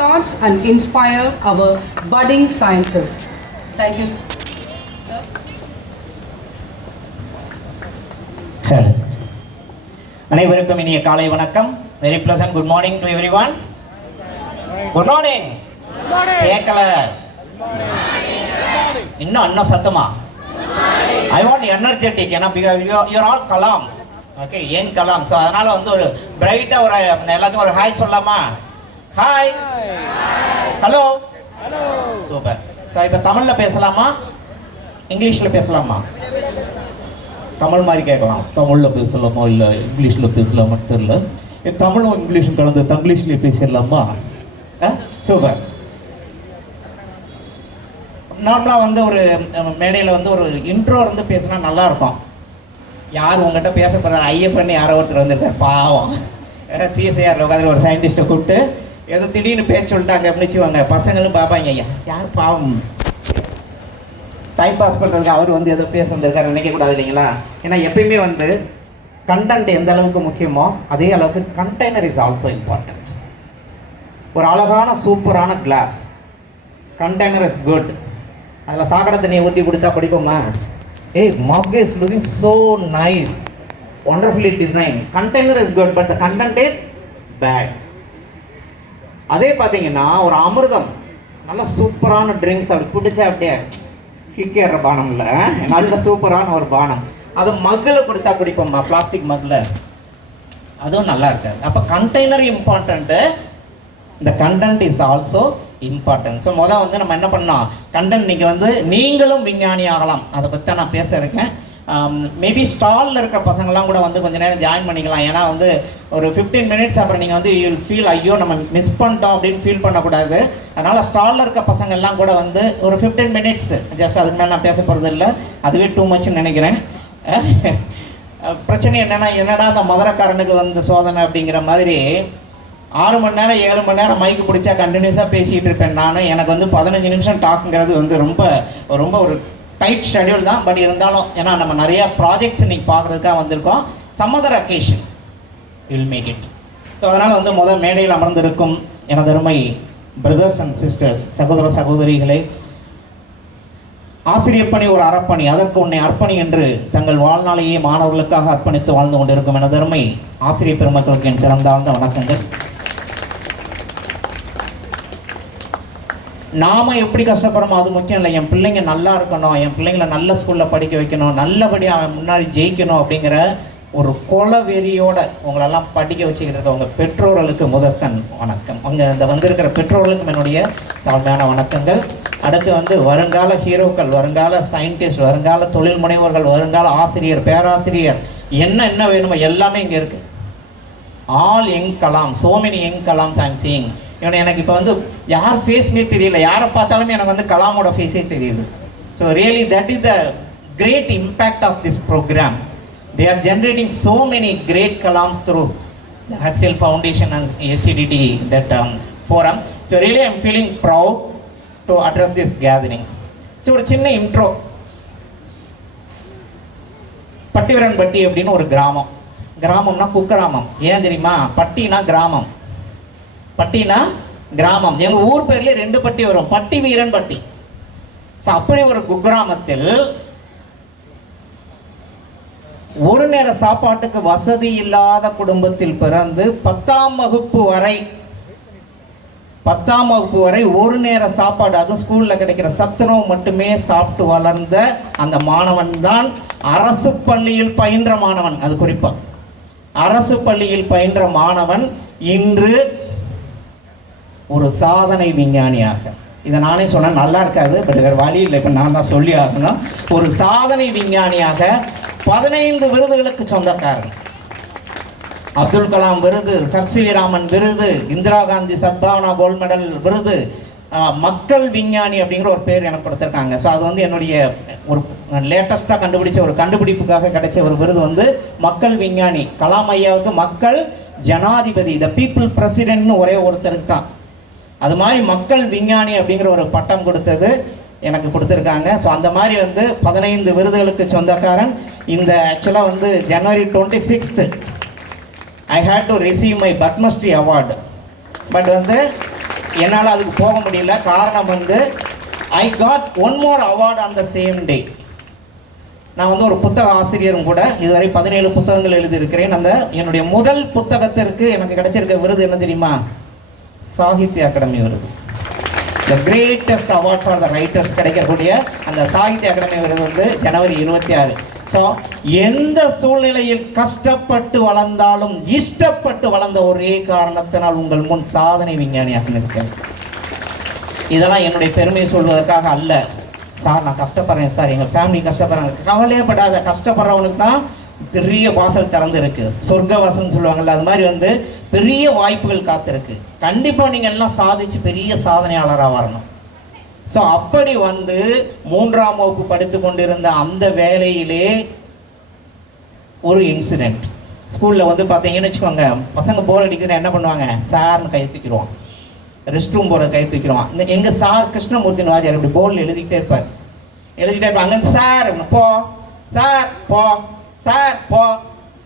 thoughts and inspire our budding scientists. Thank you. அனைவருக்கும் இனிய காலை வணக்கம். Very pleasant good morning to everyone. Good morning. கேட்கல இன்னும் சத்தமா? I want energetic. ஏன்னா யூஆர் ஆல் கலாம்ஸ். ஓகே, என் கலாம். ஸோ அதனால வந்து ஒரு பிரைட்டாக ஒரு எல்லாத்துக்கும் ஒரு ஹாய் சொல்லலாமா? Hi, hello, super. ஸோ இப்போ தமிழில் பேசலாமா இங்கிலீஷில் பேசலாமா? தமிழ் மாதிரி கேட்கலாம். தமிழில் பேசலாமா இல்லை இங்கிலீஷில் பேசலாமான்னு தெரியல. தமிழும் இங்கிலீஷும் கலந்து தங்கிலீஷ்லேயே பேசிடலாமா? சூப்பர். நார்மலாக வந்து ஒரு மேடையில் வந்து ஒரு இன்ட்ரோ இருந்து பேசினா நல்லாயிருக்கும். யார் உங்கள்கிட்ட பேச போகிற ஐயப்பண்ணி யாரோ ஒருத்தர் வந்திருக்கார் பாவம். சிஎஸ்ஐஆரில் உட்காந்து ஒரு சயின்டிஸ்ட்டை கூப்பிட்டு ஏதோ திடீர்னு பேச சொல்லிட்டாங்க அப்படின்னு வச்சுவாங்க. பசங்களும் பார்ப்பாங்க, ஐயா யார் பாவம் டைம் பாஸ் பண்ணுறதுக்கு அவர் வந்து ஏதோ பேச வந்திருக்காரு நினைக்கக்கூடாது இல்லைங்களா? ஏன்னா எப்பயுமே வந்து கண்டென்ட் எந்த அளவுக்கு முக்கியமோ அதே அளவுக்கு கண்டெய்னர் இஸ் ஆல்சோ இம்பார்ட்டன்ட். ஒரு அழகான சூப்பரான கிளாஸ் கண்டெய்னர் இஸ் குட். அதில் சாக்கடை தண்ணியை ஊற்றி கொடுத்தா படிப்போமா? ஏய், mug is looking so nice, wonderfully designed. Container is good, but the content is bad. அதே பார்த்தீங்கன்னா ஒரு அமிர்தம் நல்ல சூப்பரான ட்ரிங்க்ஸ் அப்படி பிடிச்சா அப்படியே கிக்கேற பானம் இல்லை, நல்ல சூப்பரான ஒரு பானம். அது மக்கில் கொடுத்தா பிடிப்போம்மா, பிளாஸ்டிக் மக்கில், அதுவும் நல்லா இருக்காது. அப்போ கண்டெய்னர் இம்பார்ட்டண்ட்டு, இந்த content is also important. So மொதல் வந்து நம்ம என்ன பண்ணோம், கண்டென்ட் நீங்கள் வந்து நீங்களும் விஞ்ஞானி ஆகலாம், அதை பற்றி தான் நான் பேச இருக்கேன். மேபி ஸ்டாலில் இருக்கிற பசங்கள்லாம் கூட வந்து கொஞ்சம் நேரம் ஜாயின் பண்ணிக்கலாம். ஏன்னா வந்து ஒரு 15 மினிட்ஸ் அப்புறம் நீங்கள் வந்து யூ வில் ஃபீல் ஐயோ நம்ம மிஸ் பண்ணிட்டோம் அப்படின்னு ஃபீல் பண்ணக்கூடாது. அதனால் ஸ்டாலில் இருக்க பசங்கள்லாம் கூட வந்து ஒரு 15 மினிட்ஸ் ஜஸ்ட், அதுக்கு மேலே நான் பேச போகிறது இல்லை, அதுவே டூ மச்ன்னு நினைக்கிறேன். பிரச்சனை என்னடா அந்த மதுரைக்காரனுக்கு வந்து சோதனை அப்படிங்கிற மாதிரி 6 மணி நேரம் 7 மணி நேரம் மைக்கு பிடிச்சா கண்டினியூஸாக பேசிகிட்டு இருப்பேன் நான். எனக்கு வந்து 15 நிமிஷம் டாக்குங்கிறது வந்து ரொம்ப ரொம்ப ஒரு டைட் ஷெடியூல் தான். பட் இருந்தாலும் ஏன்னா நம்ம நிறையா ப்ராஜெக்ட்ஸ் இன்றைக்கி பார்க்குறதுக்காக வந்திருக்கோம். Some other occasion will make it. So அதனால் வந்து முதல் மேடையில் அமர்ந்திருக்கும் எனதருமை பிரதர்ஸ் அண்ட் சிஸ்டர்ஸ், சகோதர சகோதரிகளை, ஆசிரியர் பணி ஒரு அறப்பணி, அதற்கு உன்னை அர்ப்பணி என்று தங்கள் வாழ்நாளையே மாணவர்களுக்காக அர்ப்பணித்து வாழ்ந்து கொண்டிருக்கும் எனதருமை ஆசிரியர் பெருமக்களுக்கு என் சிறந்தாழ்ந்த வணக்கங்கள். நாம் எப்படி கஷ்டப்படுறோமோ அது முக்கியம் இல்லை. என் பிள்ளைங்க நல்லா இருக்கணும், என் பிள்ளைங்களை நல்ல ஸ்கூலில் படிக்க வைக்கணும், நல்லபடியாக அவன் முன்னாடி ஜெயிக்கணும் அப்படிங்கிற ஒரு கொலவெறியோட உங்களெல்லாம் படிக்க வச்சுக்கிட்டு இருக்க உங்கள் பெற்றோர்களுக்கு முதற்கண் வணக்கம். அவங்க இந்த வந்திருக்கிற பெற்றோர்களுக்கும் என்னுடைய தாழ்மையான வணக்கங்கள். அடுத்து வந்து வருங்கால ஹீரோக்கள், வருங்கால சயின்டிஸ்ட், வருங்கால தொழில் முனைவோர்கள், வருங்கால ஆசிரியர், பேராசிரியர், என்ன வேணுமோ எல்லாமே இங்கே இருக்குது. All young Kalam, so many young Kalams I am seeing. எனக்கு இப்போ வந்து யார் ஃபேஸ்மே தெரியல, யாரை பார்த்தாலுமே எனக்கு வந்து கலாமோட ஃபேஸே தெரியுது. So really that is the great impact of this program. They are generating so many great Kalams through the HCL Foundation and ACDT, that forum. So really I am feeling proud to address these gatherings. So ஒரு சின்ன intro. பட்டிவரன்பட்டி அப்படின்னு ஒரு கிராமம். கிராமம்னா குக்கிராமம். ஏன் தெரியுமா? பட்டினா கிராமம், பட்டினா கிராமம். எங்கள் ஊர் பேர்லேயே 2 பட்டி வரும், பட்டி வீரன் பட்டி. ஸோ அப்படி ஒரு குக்கிராமத்தில் ஒரு நேர சாப்பாட்டுக்கு வசதி இல்லாத குடும்பத்தில் பிறந்து 10ஆம் வகுப்பு வரை ஒரு நேர சாப்பாடு, அதுவும் ஸ்கூலில் கிடைக்கிற சத்துணவு மட்டுமே சாப்பிட்டு வளர்ந்த அந்த மாணவன் தான் அரசு பள்ளியில் பயின்ற மாணவன். அது குறிப்பாக அரசு பள்ளியில் பயின்ற மாணவன் இன்று ஒரு சாதனை விஞ்ஞானியாக, இதை நானே சொன்ன நல்லா இருக்காது, பட் வேறு வழி இல்லை, இப்போ நான் தான் சொல்லி ஆகணும். ஒரு சாதனை விஞ்ஞானியாக 15 விருதுகளுக்கு சொந்தக்காரன். அப்துல் கலாம் விருது, சர் சி வி ராமன் விருது, இந்திரா காந்தி சத்பாவனா கோல்ட் மெடல் விருது, மக்கள் விஞ்ஞானி அப்படிங்கிற ஒரு பேர் எனக்கு கொடுத்துருக்காங்க. ஸோ அது வந்து என்னுடைய ஒரு லேட்டஸ்ட்டாக கண்டுபிடிச்ச ஒரு கண்டுபிடிப்புக்காக கிடைச்ச ஒரு விருது வந்து மக்கள் விஞ்ஞானி. கலாம் ஐயாவுக்கு மக்கள் ஜனாதிபதி, த பீப்புள் பிரசிடென்ட்னு ஒரே ஒருத்தருக்கு தான். அது மாதிரி மக்கள் விஞ்ஞானி அப்படிங்கிற ஒரு பட்டம் கொடுத்தது எனக்கு கொடுத்துருக்காங்க. ஸோ அந்த மாதிரி வந்து 15 விருதுகளுக்கு சொந்தக்காரன். இந்த ஆக்சுவலாக வந்து January 26th I had to receive my Padmashri award. But வந்து என்னால் அதுக்கு போக முடியல. காரணம் வந்து I got one more award on the same day. நான் வந்து ஒரு புத்தக ஆசிரியரும் கூட. இதுவரை 17 புத்தகங்கள் எழுதியிருக்கிறேன். அந்த என்னுடைய முதல் புத்தகத்திற்கு எனக்கு கிடைச்சிருக்க விருது என்ன தெரியுமா? சாகித்ய அகாடமி விருது. The greatest award for the writers கிடைக்கக்கூடிய அந்த சாகித்ய அகாடமி விருது வந்து ஜனவரி 26. ஸோ எந்த சூழ்நிலையில் கஷ்டப்பட்டு வளர்ந்தாலும் இஷ்டப்பட்டு வளர்ந்த ஒரே காரணத்தினால் உங்கள் முன் சாதனை விஞ்ஞானியாக இருக்கிறேன். இதெல்லாம் என்னுடைய பெருமையை சொல்வதற்காக அல்ல. சார் நான் கஷ்டப்படுறேன் சார், எங்கள் ஃபேமிலி கஷ்டப்படுறாங்க. கவலையே படாத, கஷ்டப்படுறவனுக்கு தான் பெரிய வாசல் திறந்து இருக்கு. சொர்க்க வாசல்னு சொல்லுவாங்கள்ல, அது மாதிரி வந்து பெரிய வாய்ப்புகள் காத்திருக்கு. கண்டிப்பாக நீங்கள் எல்லாம் சாதிச்சு பெரிய சாதனையாளராக வரணும். ஸோ அப்படி வந்து 3ஆம் வகுப்பு படித்து கொண்டிருந்த அந்த வேலையிலே ஒரு இன்சிடெண்ட். ஸ்கூலில் வந்து பார்த்தீங்கன்னு வச்சுக்கோங்க, பசங்க போர் அடிக்கிற என்ன பண்ணுவாங்க? சார்னு கை தூக்கிடுவான். ரெஸ்ட் ரூம் போகிற கை தூக்கிடுவான். எங்கள் சார் கிருஷ்ணமூர்த்தின் வாத்தியார் இப்படி போர்டில் எழுதிக்கிட்டே இருப்பார். அங்கேருந்து சார் போ, சார் போ, சார் போ.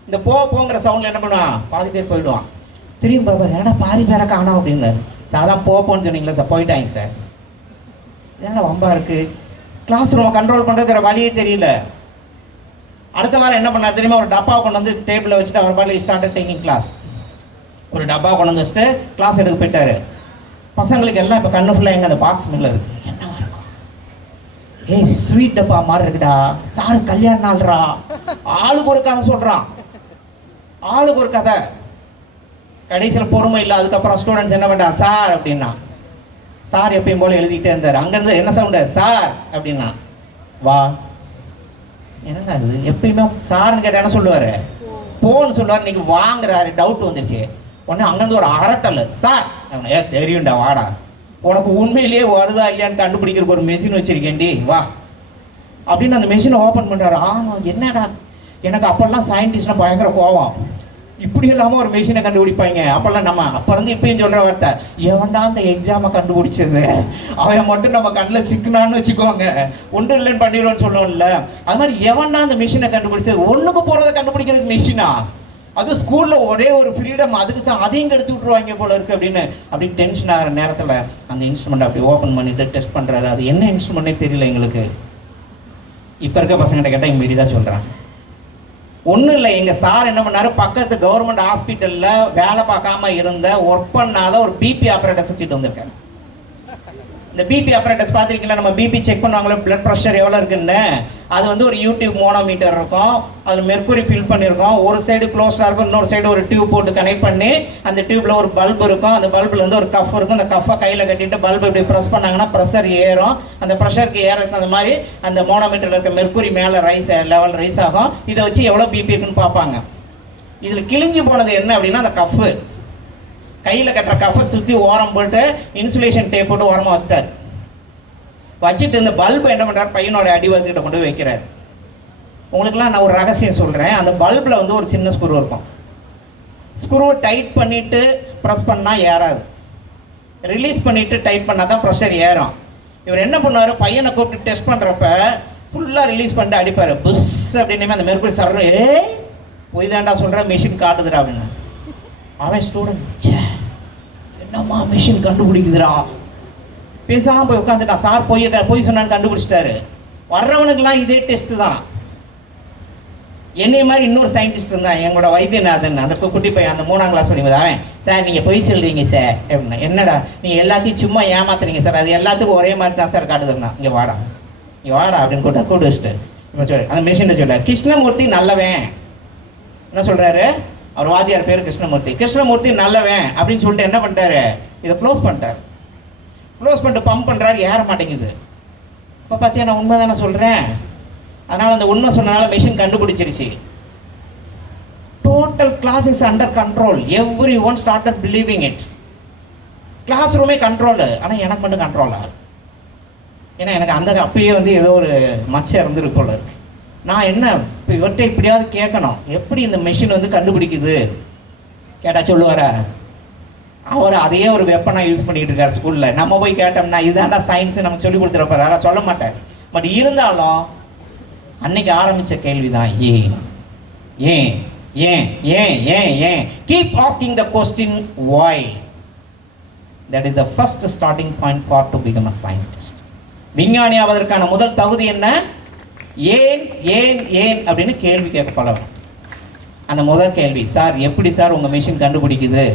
இந்த போங்கிற சவுண்டில் என்ன பண்ணுவான்? பாதி பேர் போயிடுவான். திரும்பி பாப்பார், ஏன்னா பாதி பேரை காணோம் அப்படின்னு. சார் தான் போன்னு சொன்னீங்களா சார், போயிட்டாங்க சார். இதெல்லாம் வம்பா இருக்குது. கிளாஸ் ரூமை கண்ட்ரோல் பண்ணுறதுக்கிற வழியே தெரியல. அடுத்த வாரம் என்ன பண்ணார் தெரியுமா? ஒரு டப்பாவை கொண்டு வந்து டேபிளில் வச்சுட்டு அவர் பாட்டில் ஸ்டார்டட் டேக்கிங் கிளாஸ். ஒரு டப்பாவை கொண்டு வந்து வச்சுட்டு கிளாஸ் எடுக்க போயிட்டார். பசங்களுக்கு எல்லாம் இப்போ கண்ணு ஃபுல்லாக எங்கே அந்த பாக்ஸ் மில்ல இருக்குது. என்னவா இருக்கும்? ஏய் ஸ்வீட் டப்பா மாதிரி இருக்குடா, சாரு கல்யாண நாள்ரா. ஆளுக்கு ஒரு கதை சொல்கிறான், ஆளுக்கு ஒரு கதை. கடைசியில் பொறுமை இல்லை. அதுக்கப்புறம் ஸ்டூடெண்ட்ஸ் என்ன பண்ணுறான்? சார் அப்படின்னா. சார் எப்பயும் போல் எழுதிக்கிட்டே இருந்தார். அங்கேருந்து என்ன சவுண்டு? சார் அப்படின்னா. வா. என்னடா இது? எப்பயுமே சார்னு கேட்டால் என்ன சொல்லுவார்? போன்னு சொல்லுவார். இன்னைக்கு வாங்குறாரு. டவுட் வந்துருச்சு. உடனே அங்கேருந்து ஒரு அரட்டல். சார் தெரியும்டா, வாடா. உனக்கு உண்மையிலேயே வருதா இல்லையான்னு கண்டுபிடிக்கிறதுக்கு ஒரு மெஷின் வச்சிருக்கேன்டி, வா அப்படின்னு அந்த மெஷினை ஓப்பன் பண்ணுறாரு. என்னடா, எனக்கு அப்போல்லாம் சயின்டிஸ்ட்னா பயங்கர கோவம். இப்படி இல்லாமல் ஒரு மெஷினை கண்டுபிடிப்பாங்க. அப்போல்லாம் நம்ம அப்போ இருந்து இப்பயும் சொல்கிற வார்த்தை, எவன்டா அந்த எக்ஸாமை கண்டுபிடிச்சது, அவன் மட்டும் நம்ம கண்ணில் சிக்கனான்னு வச்சுக்கோங்க, ஒன்றும் இல்லைன்னு பண்ணிடுவோன்னு சொல்லுவோம்ல. அது மாதிரி எவன்டா அந்த மிஷினை கண்டுபிடிச்சது? ஒன்றுக்கு போகிறத கண்டுபிடிக்கிறதுக்கு மிஷினா? அது ஸ்கூலில் ஒரே ஒரு ஃப்ரீடம், அதுக்கு தான் அதையும் கெடுத்து விட்ருவாங்க போல இருக்குது அப்படின்னு. அப்படி டென்ஷன் ஆகிற நேரத்தில் அந்த இன்ஸ்ட்ருமெண்ட் அப்படி ஓப்பன் பண்ணிவிட்டு டெஸ்ட் பண்ணுறாரு. அது என்ன இன்ஸ்ட்ருமெண்ட்டே தெரியல எங்களுக்கு. இப்போ இருக்க பசங்கிட்ட கேட்டால் இம்மீடியட்டாக சொல்கிறாங்க. ஒன்றும் இல்லை, எங்கள் சார் என்ன பண்ணார், பக்கத்து கவர்மெண்ட் ஹாஸ்பிட்டலில் வேலை பார்க்காம இருந்த ஒர்க் பண்ணாத ஒரு பிபி ஆப்ரேட்டர் சுற்றிட்டு வந்திருக்காரு. இந்த பிபி ஆப்ரேட்டர்ஸ் பார்த்துருக்கீங்களா? நம்ம பிபி செக் பண்ணுவாங்களே, பிளட் ப்ரெஷர் எவ்வளோ இருக்குன்னு. அது வந்து ஒரு யூடியூப் மோனோமீட்டர் இருக்கும், அதில் மெர்க்குரி ஃபில் பண்ணியிருக்கோம். ஒரு சைடு க்ளோஸ்டாக இருக்கும், இன்னொரு சைடு ஒரு டியூப் போட்டு கனெக்ட் பண்ணி அந்த டியூப்பில் ஒரு பல்ப் இருக்கும். அந்த பல்பில் வந்து ஒரு கஃப் இருக்கும். அந்த கஃபை கையில் கட்டிட்டு பல்பு இப்படி ப்ரெஸ் பண்ணாங்கன்னா ப்ரெஷர் ஏறும். அந்த ப்ரெஷருக்கு ஏறதுக்கு அந்த மாதிரி அந்த மோனோமீட்டரில் இருக்க மெர்க்குரி மேலே லெவல் ரைஸ் ஆகும். இதை வச்சு எவ்வளோ பிபி இருக்குன்னு பார்ப்பாங்க. இதில் கிழிஞ்சு போனது என்ன அப்படின்னா, அந்த கஃப்பு கையில் கட்டுற கஃபை சுற்றி ஓரம் போட்டு இன்சுலேஷன் டேப் போட்டு ஓரமாக வச்சுட்டார். வச்சுட்டு இந்த பல்பை என்ன பண்ணுறாரு, பையனோட அடிவாதத்திட்ட கொண்டு போய் வைக்கிறார். உங்களுக்குலாம் நான் ஒரு ரகசியம் சொல்கிறேன். அந்த பல்பில் வந்து ஒரு சின்ன ஸ்க்ரூ இருக்கும். ஸ்க்ரூவை டைட் பண்ணிவிட்டு ப்ரெஸ் பண்ணால் ஏறாது, ரிலீஸ் பண்ணிவிட்டு டைட் பண்ணால் தான் ப்ரெஷர் ஏறும். இவர் என்ன பண்ணுவார், பையனை கூப்பிட்டு டெஸ்ட் பண்ணுறப்ப ஃபுல்லாக ரிலீஸ் பண்ணிட்டு அடிப்பார். புஷ் அப்படின்னு அந்த மெர்க்குரி சரணம், போய் தாண்டா சொல்கிறேன், மிஷின் காட்டுதுடா அப்படின்னு. அவன் ஸ்டூடெண்ட், என்னம்மா மிஷின் கண்டுபிடிக்குதுடா, பேசாமல் போய் உட்காந்துட்டான். சார் போய் சொன்னான்னு கண்டுபிடிச்சிட்டாரு. வர்றவனுக்கெல்லாம் இதே டெஸ்ட்டு தான். என்னை மாதிரி இன்னொரு சயின்டிஸ்ட் இருந்தான், எங்களோட வைத்தியநாதன், அந்த குட்டி பையன், அந்த 3ஆம் கிளாஸ் படிக்குது. அவன், சார் நீங்கள் பொய் சொல்கிறீங்க சார் அப்படின்னா. என்னடா நீங்கள் எல்லாத்தையும் சும்மா ஏமாத்துறீங்க சார், அது எல்லாத்துக்கும் ஒரே மாதிரி தான் சார் காட்டுதுன்னா. இங்கே வாடா அப்படின்னு கூட்டு வச்சுட்டு இப்போ சொல்லு அந்த மிஷினை சொல்ல. கிருஷ்ணமூர்த்தி நல்லவன் என்ன சொல்கிறாரு, அவர் வாத்தியார் பேர் கிருஷ்ணமூர்த்தி நல்லவன் அப்படின்னு சொல்லிட்டு என்ன பண்ணிட்டாரு, இதை க்ளோஸ் பண்ணிட்டு பம்ப் பண்ணுறாரு, ஏற மாட்டேங்குது. இப்போ பார்த்தியா நான் உண்மை தானே சொல்கிறேன். அதனால் அந்த உண்மை சொன்னனால மிஷின் கண்டுபிடிச்சிருச்சு. Total class is under control. Everyone started believing it. Class ரூமே கண்ட்ரோலு, ஆனால் எனக்கு மட்டும் கண்ட்ரோல் ஆகுது. ஏன்னா எனக்கு அந்த அப்பயே வந்து ஏதோ ஒரு மச்சம் இருந்துருக்கு போல இருக்கு. நான் என்ன இப்போ இவர்கிட்ட இப்படியாவது கேட்கணும், எப்படி இந்த மிஷின் வந்து கண்டுபிடிக்குது கேட்டால் சொல்லுவாரா? அவர் அதையே ஒரு வெப்பனாக யூஸ் பண்ணிகிட்டு இருக்கார் ஸ்கூலில். நம்ம போய் கேட்டோம்னா இதுதான்டா சயின்ஸு நமக்கு சொல்லி கொடுத்துருப்பாரு, யாராவது சொல்ல மாட்டார். பட் இருந்தாலும் அன்னைக்கு ஆரம்பித்த கேள்வி தான், ஏன் keep asking the question why. That is the first starting point for to become a scientist. விஞ்ஞானி ஆவதற்கான முதல் தகுதி என்ன? ஏன் ஏன் ஏன் அப்படின்னு கேள்வி கேட்க பழகும். அந்த முதல் கேள்வி, சார் எப்படி சார் உங்கள் மிஷின் கண்டுபிடிக்குது?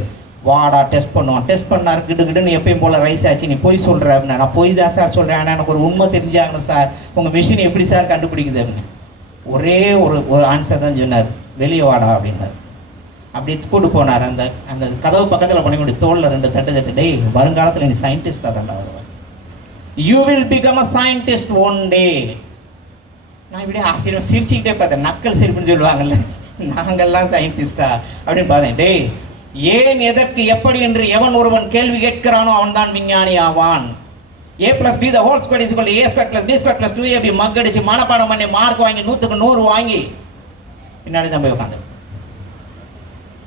வாடா டெஸ்ட் பண்ணுவோம். டெஸ்ட் பண்ணார் கிட்டுன்னு எப்பயும் போல் ரைஸ் ஆச்சு, நீ போய் சொல்கிற அப்படின்னா, நான் போய் தான் சார் சொல்கிறேன், ஆனால் எனக்கு ஒரு உண்மை தெரிஞ்சாகணும் சார், உங்கள் மிஷின் எப்படி சார் கண்டுபிடிக்குது அப்படின்னு. ஒரே ஒரு ஆன்சர் தான் சொன்னார், வெளியே வாடா அப்படின்னார். அப்படி கூட்டு போனார். அந்த அந்த கதவு பக்கத்தில் பண்ணி கொண்டு தோளில் 2 தட்டு, டேய் வருங்காலத்தில் நீ சயின்டிஸ்டாக தாண்டா வருவேன், you will become a scientist one day. நான் இப்படியே ஆச்சரியம் சிரிச்சுக்கிட்டே பார்த்தேன், நக்கல் சிரிப்புன்னு சொல்லுவாங்கல்ல, நாங்கள்லாம் சயின்டிஸ்டா அப்படின்னு பார்த்தேன். டேய் ஏன் எதற்கு எப்படி என்று எவன் ஒருவன் கேள்வி கேட்கிறானோ அவன் தான் விஞ்ஞானி ஆவான். a plus b the whole square is equal to a square plus b square plus 2ab மக்கடிச்சு மனப்பாடம் பண்ணி மார்க் வாங்கி 100க்கு 100 வாங்கி பின்னாடி தான் போய் உட்காந்து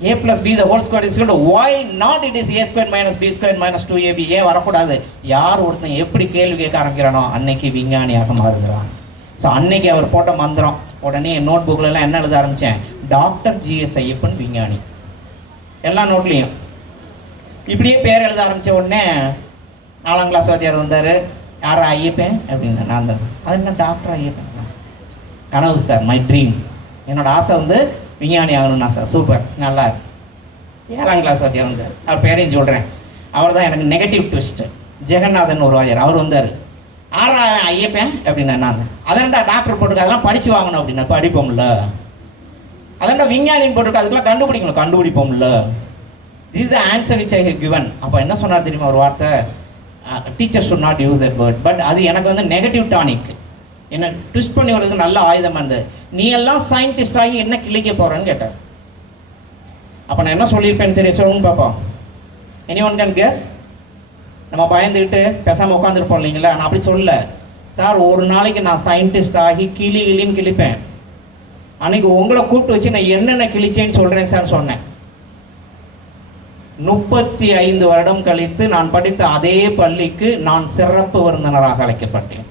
a plus b the whole square is equal to why not it is a square minus b square minus 2ab. ஏன் வரக்கூடாது? யார் ஒருத்தன் எப்படி கேள்வி கேட்க ஆரம்பிக்கிறானோ அன்னைக்கு விஞ்ஞானியாக மாறுகிறான். ஸோ அன்னைக்கு அவர் போட்ட மந்திரம், உடனே என் நோட் புக்கில் எல்லாம் என்ன எழுத ஆரம்பித்தேன், டாக்டர் ஜிஎஸ் ஐயப்பன் விஞ்ஞானி, எல்லா நோட்லேயும் இப்படியே பேர் எழுத ஆரம்பித்த உடனே 4ஆம் கிளாஸ் வாத்தியார் வந்தார், யார் ஐயப்பன் அப்படின்னு. நான் தான், அது என்ன டாக்டர் ஐயப்பன், கனவு சார், மை ட்ரீம், என்னோடய ஆசை வந்து விஞ்ஞானி ஆகணும்னா சார். சூப்பர், நல்லா இருக்கு. 7ஆம் கிளாஸ் வாத்தியார் வந்தார், அவர் பேரையும் சொல்கிறேன், அவர் தான் எனக்கு நெகட்டிவ் ட்விஸ்ட்டு. ஜெகநாதன் ஒரு வாத்தியார், அவர் வந்தார், ஆறா ஐயப்பன் அப்படின்னா. நான் அதன்டா டாக்டர் போட்டுருக்கு, அதெல்லாம் படித்து வாங்கணும் அப்படின்னா. படிப்போம்ல. அதெண்டா விஞ்ஞானின்னு போட்டிருக்கு, அதுக்கெல்லாம் கண்டுபிடிக்கணும், கண்டுபிடிப்போம்ல. This the answer which I have given. அப்போ என்ன சொன்னார் தெரியுமா ஒரு வார்த்தை, teacher should not use that word, but அது எனக்கு வந்து நெகட்டிவ் டானிக், என்ன ட்விஸ்ட் பண்ணி வரதுக்கு நல்ல ஆயுதமாக இருந்தது. நீ எல்லாம் சயின்டிஸ்ட் ஆகி என்ன கிளிக்க போகிறேன்னு கேட்டார். அப்போ நான் என்ன சொல்லியிருப்பேன்னு தெரியும், சொல்லுன்னு பார்ப்போம். Any one can guess? நம்ம பயந்துக்கிட்டு பேசாமல் உட்காந்துருப்போம் இல்லைங்களா. நான் அப்படி சொல்லலை சார், ஒரு நாளைக்கு நான் சயின்டிஸ்ட் ஆகி கிளின்னு கிழிப்பேன், அன்றைக்கி உங்களை கூப்பிட்டு வச்சு நான் என்னென்ன கிழிச்சேன்னு சொல்கிறேன் சார் சொன்னேன். 35 வருடம் கழித்து நான் படித்த அதே பள்ளிக்கு நான் சிறப்பு விருந்தினராக அழைக்கப்பட்டேன்.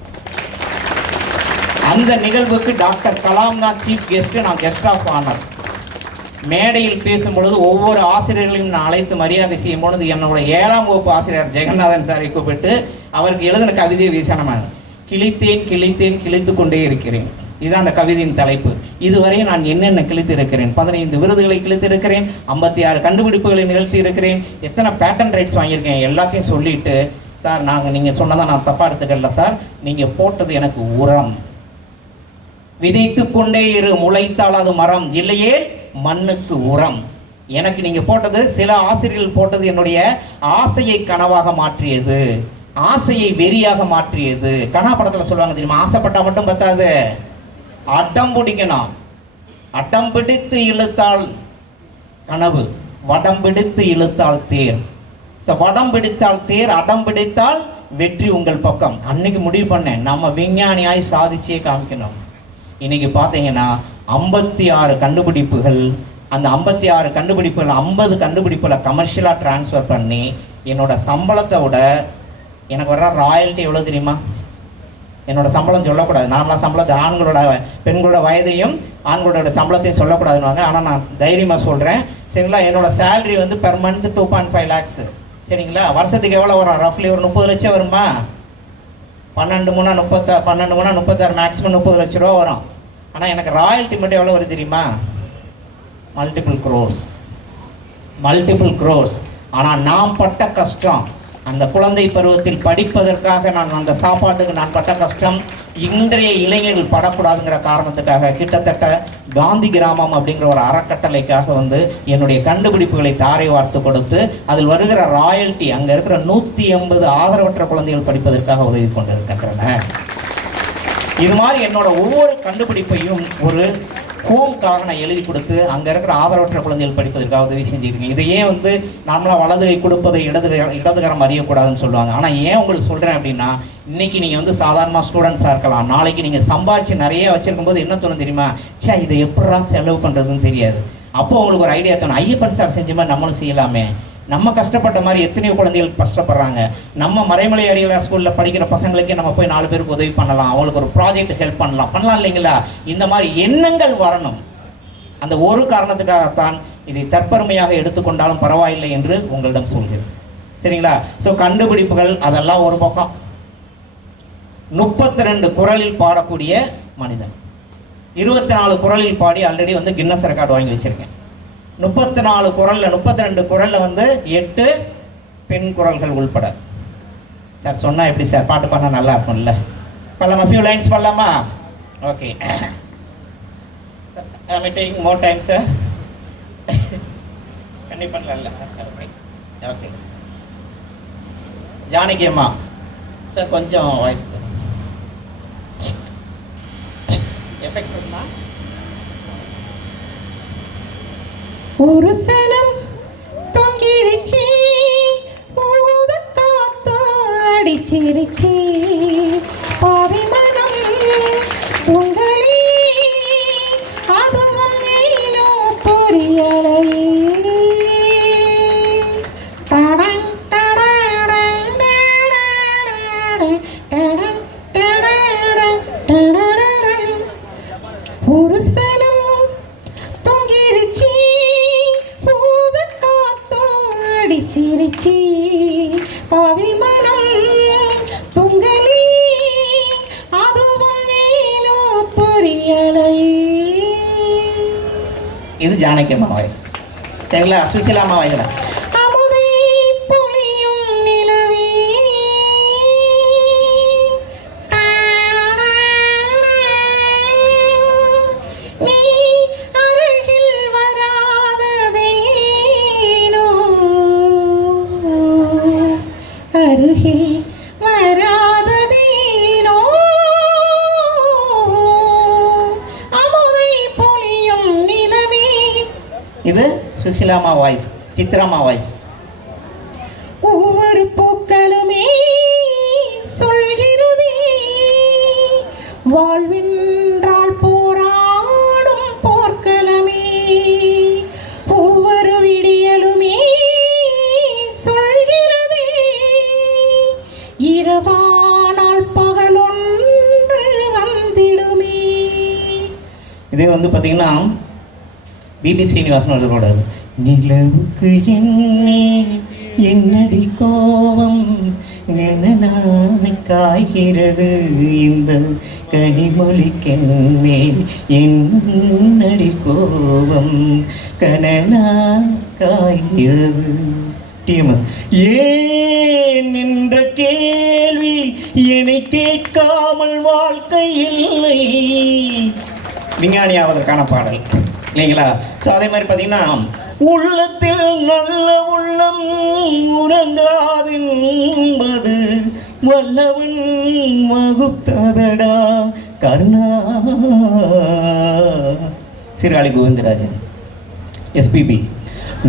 அந்த நிகழ்வுக்கு டாக்டர் கலாம் தான் சீஃப் கெஸ்ட், நான் கெஸ்ட் ஆஃப் ஆனர். மேடையில் பேசும்பொழுது ஒவ்வொரு ஆசிரியர்களையும் நான் அழைத்து மரியாதை செய்யும் பொழுது என்னோட 7ஆம் வகுப்பு ஆசிரியர் ஜெகநாதன் சாரை கூப்பிட்டு அவருக்கு எழுதின கவிதையை வீசனமாக, கிழித்தேன் கிழித்தேன் கிழித்து கொண்டே இருக்கிறேன். இதுதான் அந்த கவிதையின் தலைப்பு. இதுவரை நான் என்னென்ன கிழித்து இருக்கிறேன், 15 விருதுகளை கிழித்து இருக்கிறேன், 56 கண்டுபிடிப்புகளை நிகழ்த்தி இருக்கிறேன், எத்தனை பேட்டன் ரைட்ஸ் வாங்கியிருக்கேன், எல்லாத்தையும் சொல்லிட்டு, சார் நீங்கள் சொன்னதான் நான் தப்பாக எடுத்துக்கல சார், நீங்கள் போட்டது எனக்கு உரம், விதைத்து கொண்டே இரு, முளைத்தால் அது மரம், இல்லையே மண்ணுக்கு உரம். எனக்கு நீங்கள் போட்டது, சில ஆசிரியர்கள் போட்டது என்னுடைய ஆசையை கனவாக மாற்றியது, ஆசையை வெறியாக மாற்றியது. கனா படத்தில் சொல்லுவாங்க தெரியுமா, ஆசைப்பட்டால் மட்டும் பத்தாது, அடம் பிடிக்கணும். அடம் பிடித்து இழுத்தால் கனவு, வடம் பிடித்து இழுத்தால் தேர். ஸோ வடம் பிடித்தால் தேர், அடம் பிடித்தால் வெற்றி உங்கள் பக்கம். அன்னைக்கு முடிவு பண்ணேன், நம்ம விஞ்ஞானியாய் சாதிச்சே காமிக்கணும். இன்னைக்கு பார்த்தீங்கன்னா 56 கண்டுபிடிப்புகள், அந்த 56 கண்டுபிடிப்புகள் 50 கண்டுபிடிப்புகளை கமர்ஷியலாக ட்ரான்ஸ்ஃபர் பண்ணி என்னோட சம்பளத்தை விட எனக்கு வர்ற ராயல்ட்டி எவ்வளோ தெரியுமா? என்னோட சம்பளம் சொல்லக்கூடாது, நார்மலாக சம்பளத்தை ஆண்களோட பெண்களோட வயதையும் ஆண்களோட சம்பளத்தையும் சொல்லக்கூடாதுன்னு. ஆனால் நான் தைரியமாக சொல்கிறேன் சரிங்களா, என்னோட சேலரி வந்து பெர் மந்த் 2.5 lakhs சரிங்களா. வருஷத்துக்கு எவ்வளோ வரும்? ரஃப்லி ஒரு 30 லட்சம் வருமா? 12 மூணா 36, மேக்ஸிமம் 30 லட்ச ரூபா வரும். ஆனால் எனக்கு ராயல்ட்டி மட்டும் எவ்வளோ வருது தெரியுமா? Multiple crores. ஆனால் நாம் பட்ட கஷ்டம், அந்த குழந்தை பருவத்தில் படிப்பதற்காக நான் அந்த சாப்பாட்டுக்கு நான் பட்ட கஷ்டம் இன்றைய இளைஞர்கள் படக்கூடாதுங்கிற காரணத்துக்காக கிட்டத்தட்ட காந்தி கிராமம் அப்படிங்கிற ஒரு அறக்கட்டளைக்காக வந்து என்னுடைய கண்டுபிடிப்புகளை தாரை வார்த்து கொடுத்து அதில் வருகிற ராயல்ட்டி அங்கே இருக்கிற 180 ஆதரவற்ற குழந்தைகள் படிப்பதற்காக உதவி கொண்டிருக்கின்றன. இது மாதிரி என்னோட ஒவ்வொரு கண்டுபிடிப்பையும் ஒரு ஹோம்காக நான் எழுதி கொடுத்து அங்கே இருக்கிற ஆதரவற்ற குழந்தைகள் படிப்பதற்காக உதவி செஞ்சுருக்கேன். இதையே வந்து நார்மலாக வலது கை கொடுப்பதை இடதுகரம் அறியக்கூடாதுன்னு சொல்லுவாங்க. ஆனால் ஏன் உங்களுக்கு சொல்கிறேன் அப்படின்னா, இன்றைக்கி நீங்கள் வந்து சாதாரணமாக ஸ்டூடெண்ட்ஸாக இருக்கலாம், நாளைக்கு நீங்கள் சம்பாதிச்சு நிறைய வச்சுருக்கும் போது என்ன தோணும் தெரியுமா, சே இதை எப்படா செலவு பண்ணுறதுன்னு தெரியாது. அப்போது உங்களுக்கு ஒரு ஐடியா தோணும், ஐயப்பன் சார் செஞ்ச மாதிரி நம்மளும் செய்யலாமே, நம்ம கஷ்டப்பட்ட மாதிரி எத்தனையோ குழந்தைகள் கஷ்டப்படுறாங்க, நம்ம மறைமலை அடிகளார் ஸ்கூலில் படிக்கிற பசங்களுக்கே நம்ம போய் 4 பேருக்கு உதவி பண்ணலாம், அவங்களுக்கு ஒரு ப்ராஜெக்ட் ஹெல்ப் பண்ணலாம் இல்லைங்களா. இந்த மாதிரி எண்ணங்கள் வரணும். அந்த ஒரு காரணத்துக்காகத்தான் இதை தற்பெருமையாக எடுத்துக்கொண்டாலும் பரவாயில்லை என்று உங்களிடம் சொல்கிறேன். சரிங்களா? ஸோ கண்டுபிடிப்புகள் அதெல்லாம் ஒரு பக்கம். 32 குரலில் பாடக்கூடிய மனிதன். 24 குரலில் பாடி ஆல்ரெடி வந்து கின்னஸ் ரெக்கார்டு வாங்கி வச்சுருக்கேன். 34 குரலில் 32 குரலில் வந்து 8 பெண் குரல்கள் உள்பட. சார் சொன்னால் எப்படி சார் பாட்டு பாடினா நல்லா இருக்கும்ல? பண்ணலாமா? ஃபியூ லைன்ஸ் பண்ணலாமா? ஓகே. ஐ டேக்கிங் மோர் டைம் சார். கண்டிப்பாக பண்ணல. ஓகே. ஜானகி அம்மா சார் கொஞ்சம் வாய்ஸ் எஃபெக்ட் பண்ணா. ஒரு சனம் தொங்கிருச்சி ஊத காத்து அடிச்சிருச்சி பாவிமனம் உங்களே அதுவும் நீனோ புரியலை. ஒரு சனம் தொங்கிருச்சி ஊத காத்து அடிச்சிருச்சி பாவிமனம் துங்களி அதுவும் நீனோ புரியலை. இது ஜானகி அம்மா வாய்ஸ். சரிங்களா? சுசிலா அம்மா வாய்ஸ்ல அமுதை புலியும் நிலவே நீ அருகில் வராததேனோ அருகில் வராததேனோ அமுதை புலியும் நிலவே. இது சுசிலாமா வாய்ஸ். சித்ராமா வாய்ஸ். ஒவ்வொரு பூக்களுமே சொல்கிறதே வாழ்வென்றால் போராடும் போர்க்களமே. ஒவ்வொரு விடியலுமே சொல்கிறதே இரவானால் பகலொன்று வந்திடுமே. இதே வந்து பார்த்தீங்கன்னா பிபி ஸ்ரீனிவாசன் ஒருத்தரோட நிலவுக்கு என்னடி கோபம் நிழலாய் காய்கிறது இந்த கனிமொழிக்கென்மே என்னடி கோபம் கனலா காய்கிறது. டிஎம்எஸ் ஏன் என்ற கேள்வி என்னை கேட்காமல் வாழ்க்கை இல்லை. விஞ்ஞானி ஆவதற்கான பாடல் இல்லைங்களா? ஸோ அதே மாதிரி பார்த்தீங்கன்னா உள்ளத்தில் நல்ல உள்ளம் உறங்காதென்பது வல்லவன் வகுத்ததடா கர்ணா. சீர்காழி கோவிந்தராஜன். எஸ்பிபி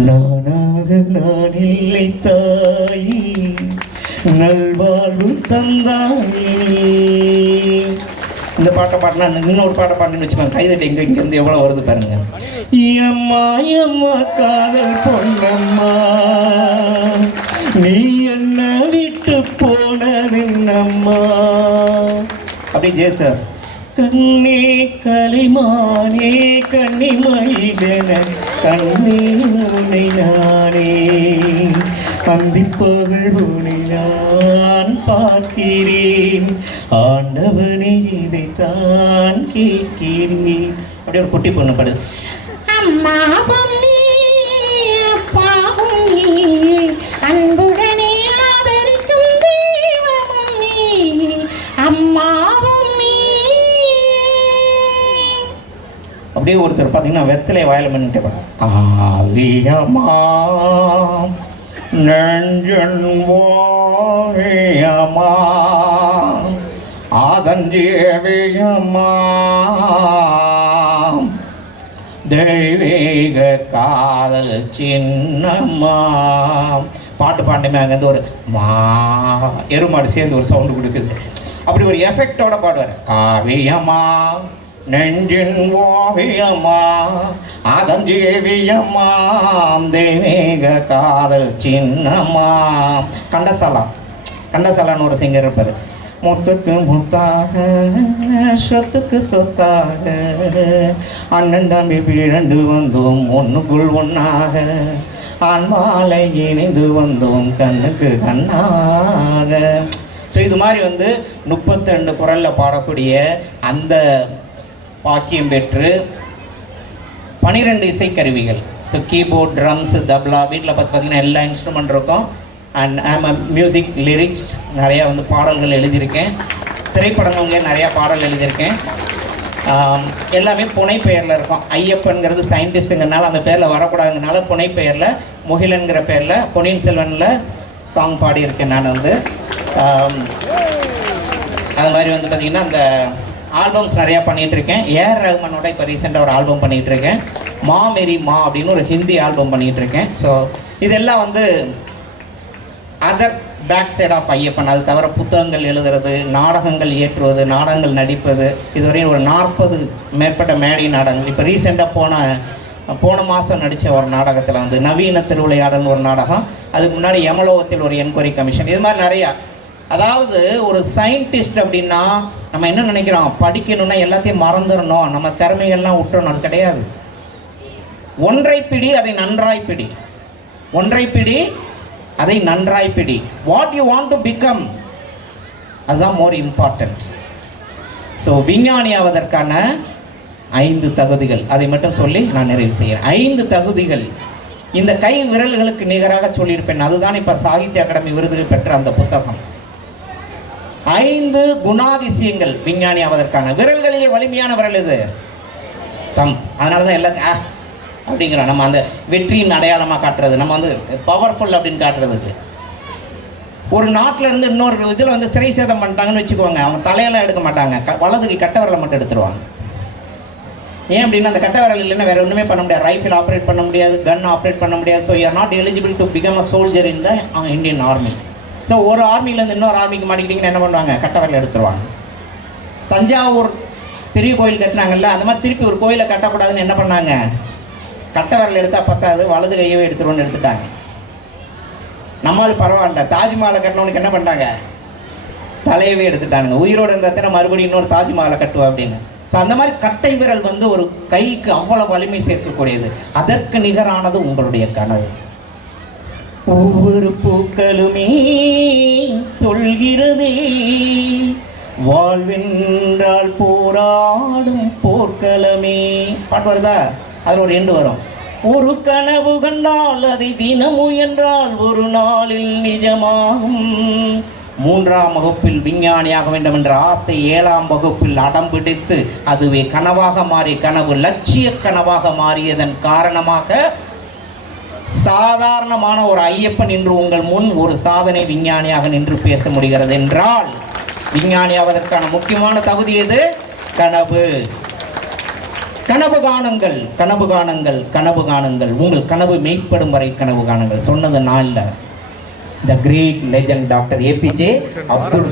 நானாக நான் இல்லை தாயி நல்வாழ்வு தந்தாயே. இந்த பாட்டை பாட்டினா இன்னொரு பாட்டை பாட்டுன்னு வச்சுக்கோங்க. கைதட்டி இங்கேருந்து எவ்வளோ வருது பாருங்க. எம்மா எம்மா காதல் பொன்னம்மா நீ என்ன விட்டு போனதுன்னம்மா. அப்படி ஜேசஸ் கண்ணே கலைமானே கன்னிமயிலென கண்ணே உன்னை நானே அந்திப்பகல் உன்னை நான் பார்க்கிறேன் ஆண்டவனே இதைத்தான் கேட்கிறேன். அப்படியே ஒரு குட்டி பொண்ணு பாடுது. அம்மாவும் நீ அப்பாவும் நீ அன்புடனே ஆதரிக்கும் தெய்வமும் நீ அம்மாவும் நீ. அப்படியே ஒருத்தர் பார்த்தீங்கன்னா வெத்தலை வாயில பண்ணிட்டே பாருங்க. காவியமா நெஞ்சன் ஓவியமா ஆதஞ்சேவியம்மா தெய்வீக காதல் சின்னம்மா. பாட்டு பாண்டுமே அங்கேருந்து ஒரு மா எருமாடு சேர்ந்து ஒரு சவுண்டு கொடுக்குது. அப்படி ஒரு எஃபெக்டோட பாடுவார். காவியம்மா நெஞ்சின் ஓவியம்மா அதஞ்சேவியம்மா தெய்வீக காதல் சின்னம்மா. கண்டசாலான்னு ஒரு சிங்கர் இருப்பார். முத்துக்கு முத்தாக சொத்துக்கு சொத்தாக அண்ணன் தம்பி 2 வந்தோம் ஒன்றுக்குள் ஒன்றாக ஆண்மாலை இணைந்து வந்தோம் கண்ணுக்கு கண்ணாக. ஸோ இது மாதிரி வந்து 32 குரலில் பாடக்கூடிய அந்த பாக்கியம் பெற்று 12 இசைக்கருவிகள். ஸோ கீபோர்ட், ட்ரம்ஸு, தப்லா, வீட்டில் பார்த்தீங்கன்னா எல்லா இன்ஸ்ட்ருமெண்ட் இருக்கும். அண்ட் ஐம் மியூசிக் லிரிக்ஸ் நிறையா வந்து பாடல்கள் எழுதியிருக்கேன். திரைப்படங்கள்ங்க நிறையா பாடல் எழுதியிருக்கேன். எல்லாமே புனைப்பெயரில் இருக்கும். ஐயப்பன்கிறது சயின்டிஸ்ட்டுங்கிறனால அந்த பேரில் வரக்கூடாதுங்கிறனால புனைப்பெயரில் முகிலன்கிற பேரில் பொன்னியின் செல்வனில் சாங் பாடியிருக்கேன் நான் வந்து. அது மாதிரி வந்து பார்த்திங்கன்னா அந்த ஆல்பம்ஸ் நிறையா பண்ணிகிட்ருக்கேன். ஏஆர் ரஹ்மானோட இப்போ ரீசெண்டாக ஒரு ஆல்பம் பண்ணிகிட்ருக்கேன். மா மேரி மா அப்படின்னு ஒரு ஹிந்தி ஆல்பம் பண்ணிகிட்ருக்கேன். ஸோ இதெல்லாம் வந்து other back side of Ayyappan. அது தவிர புத்தகங்கள் எழுதுறது, நாடகங்கள் இயற்றுவது, நாடகங்கள் நடிப்பது, இதுவரையும் ஒரு 40 மேற்பட்ட மேடை நாடகங்கள். இப்போ ரீசெண்டாக போன மாதம் நடித்த ஒரு நாடகத்தில் வந்து நவீன திருவிளையாடல்னு ஒரு நாடகம், அதுக்கு முன்னாடி யமலோகத்தில் ஒரு என்கொயரி கமிஷன், இது மாதிரி நிறையா. அதாவது ஒரு சயின்டிஸ்ட் அப்படின்னா நம்ம என்ன நினைக்கிறோம், படிக்கணும்னா எல்லாத்தையும் மறந்துடணும், நம்ம திறமைகள்லாம் விட்டுறணும். அது கிடையாது. ஒன்றை பிடி, அதை நன்றாய் பிடி. ஒன்றை பிடி, அதை நன்றாய் பிடி. What you want to become, அதுதான் மோர் இம்பார்ட்டன்ட். ஸோ விஞ்ஞானி ஆவதற்கான 5 தகுதிகள், அதை மட்டும் சொல்லி நான் நிறைவு செய்கிறேன். 5 தகுதிகள் இந்த கை விரல்களுக்கு நிகராக சொல்லியிருப்பேன். அதுதான் இப்போ சாகித்ய அகாடமி விருது பெற்ற அந்த புத்தகம். 5 குணாதிசயங்கள் விஞ்ஞானி ஆவதற்கான. விரல்களிலே வலிமையான விரல் இது தம். அதனால தான் எல்லாத்தையும் அப்படிங்கிறோம். நம்ம அந்த வெற்றியின் அடையாளமாக காட்டுறது, நம்ம வந்து பவர்ஃபுல் அப்படின்னு காட்டுறதுக்கு. ஒரு நாட்டில் இருந்து இன்னொரு இதில் வந்து சிறை சேதம் பண்ணிட்டாங்கன்னு வச்சுக்கோங்க, அவங்க தலையெல்லாம் எடுக்க மாட்டாங்க, வலதுக்கு கட்ட விரலை மட்டும் எடுத்துருவாங்க. ஏன் அப்படின்னா அந்த கட்ட விரல் இல்லைன்னா வேறு ஒன்றுமே பண்ண முடியாது. ரைஃபிள் ஆப்ரேட் பண்ண முடியாது, கன் ஆப்ரேட் பண்ண முடியாது. So you are not eligible to become a soldier in the Indian army. So ஒரு ஆர்மியிலேருந்து இன்னொரு ஆர்மிக்கு மாட்டிக்கிட்டிங்கன்னா என்ன பண்ணுவாங்க, கட்ட விரல் எடுத்துருவாங்க. தஞ்சாவூர் பெரிய கோயில் கட்டினாங்கல்ல, அந்த மாதிரி திருப்பி ஒரு கோயிலை கட்டக்கூடாதுன்னு என்ன பண்ணாங்க, கட்ட விரல் எடுத்தால் பத்தாது, வலது கையவே எடுத்துருவோன்னு எடுத்துட்டாங்க. நம்மளும் பரவாயில்ல, தாஜ்மஹாலை கட்டினவனுக்கு என்ன பண்ணாங்க, தலையவே எடுத்துட்டானுங்க. உயிரோடு இருந்தால் மறுபடியும் இன்னொரு தாஜ்மஹாலை கட்டுவா அப்படின்னு. ஸோ அந்த மாதிரி கட்டை விரல் வந்து ஒரு கைக்கு அவ்வளோ வலிமை சேர்க்கக்கூடியது. அதற்கு நிகரானது உங்களுடைய கனவு. ஒவ்வொரு பூக்களுமே சொல்கிறதே வாழ்வென்றால் போராடும் போர்க்களமே. பாட்டு வருதா? அதில் ஒரு எண்டு வரும். ஒரு கனவு கண்டால் அதை தினம் முயன்றால் ஒரு நாளில் நிஜமாகும். 3ஆம் வகுப்பில் விஞ்ஞானியாக வேண்டும் என்ற ஆசை 7ஆம் வகுப்பில் அடம் பிடித்து அதுவே கனவாக மாறி, கனவு லட்சிய கனவாக மாறியதன் காரணமாக சாதாரணமான ஒரு ஐயப்பன் இன்று உங்கள் முன் ஒரு சாதனை விஞ்ஞானியாக நின்று பேச முடிகிறது என்றால், விஞ்ஞானியாவதற்கான முக்கியமான தகுதி எது? கனவு. கனவு காணுங்கள், கனவு காணுங்கள், கனவு காணுங்கள். உங்கள் கனவு மெய்ப்படும் வரை கனவு காணுங்கள். சொன்னது நான் இல்லை, the great legend doctor APJ Abdul